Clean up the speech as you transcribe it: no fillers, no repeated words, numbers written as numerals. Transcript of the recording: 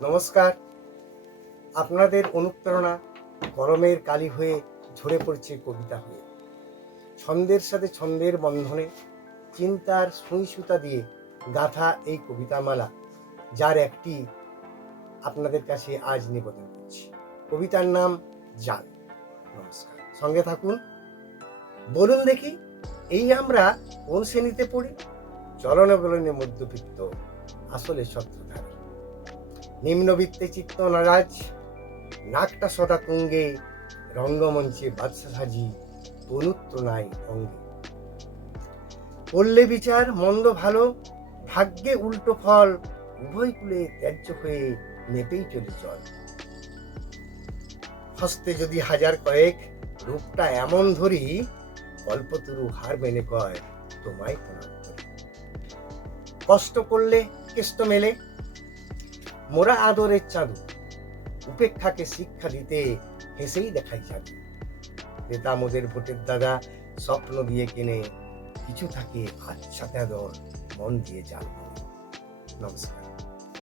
নমস্কার। আপনাদের অনুপ্রেরণা গরমের কালি হয়ে ঝরে পড়ছে কবিতা হয়ে। ছন্দের সাথে ছন্দের বন্ধনে চিন্তার সুই সুতা দিয়ে গাঁথা এই কবিতামালা, যার একটি আপনাদের কাছে আজ নিবেদন করছি। কবিতার নাম জান। নমস্কার, সঙ্গে থাকুন। বলুন দেখি, এই আমরা কোন শ্রেণীতে পড়ি? চলনে বলনে মধ্যবিত্ত, আসলে ছত্রধারী। নিম্নবিত্তে চিত্ত নারাজ, নাকটা সদা তুঙ্গে, রঙ্গমঞ্চে বাদশা সাজি, তনুত্ব নাই অঙ্গে। করলে বিচার মন্দ ভালো, ভাগ্যে উল্টো ফল, উভয় কুলে ত্যায্য হয়ে মেপেই চলে চল। হস্তে যদি হাজার কয়েক, রূপটা এমন ধরি, কল্পতরু হার মেনে কয় তোমায় প্রণাম করি। কষ্ট করলে কেষ্ট মেলে, মোরা আদরের চাঁদু, উপেক্ষাকে শিক্ষা দিতে হেসেই দেখাই যাবে। নেতা মোদের ভোটের দাদা স্বপ্ন দিয়ে কেনে, কিছু থাকে আচ্ছা তেদর মন দিয়ে জানবো। নমস্কার।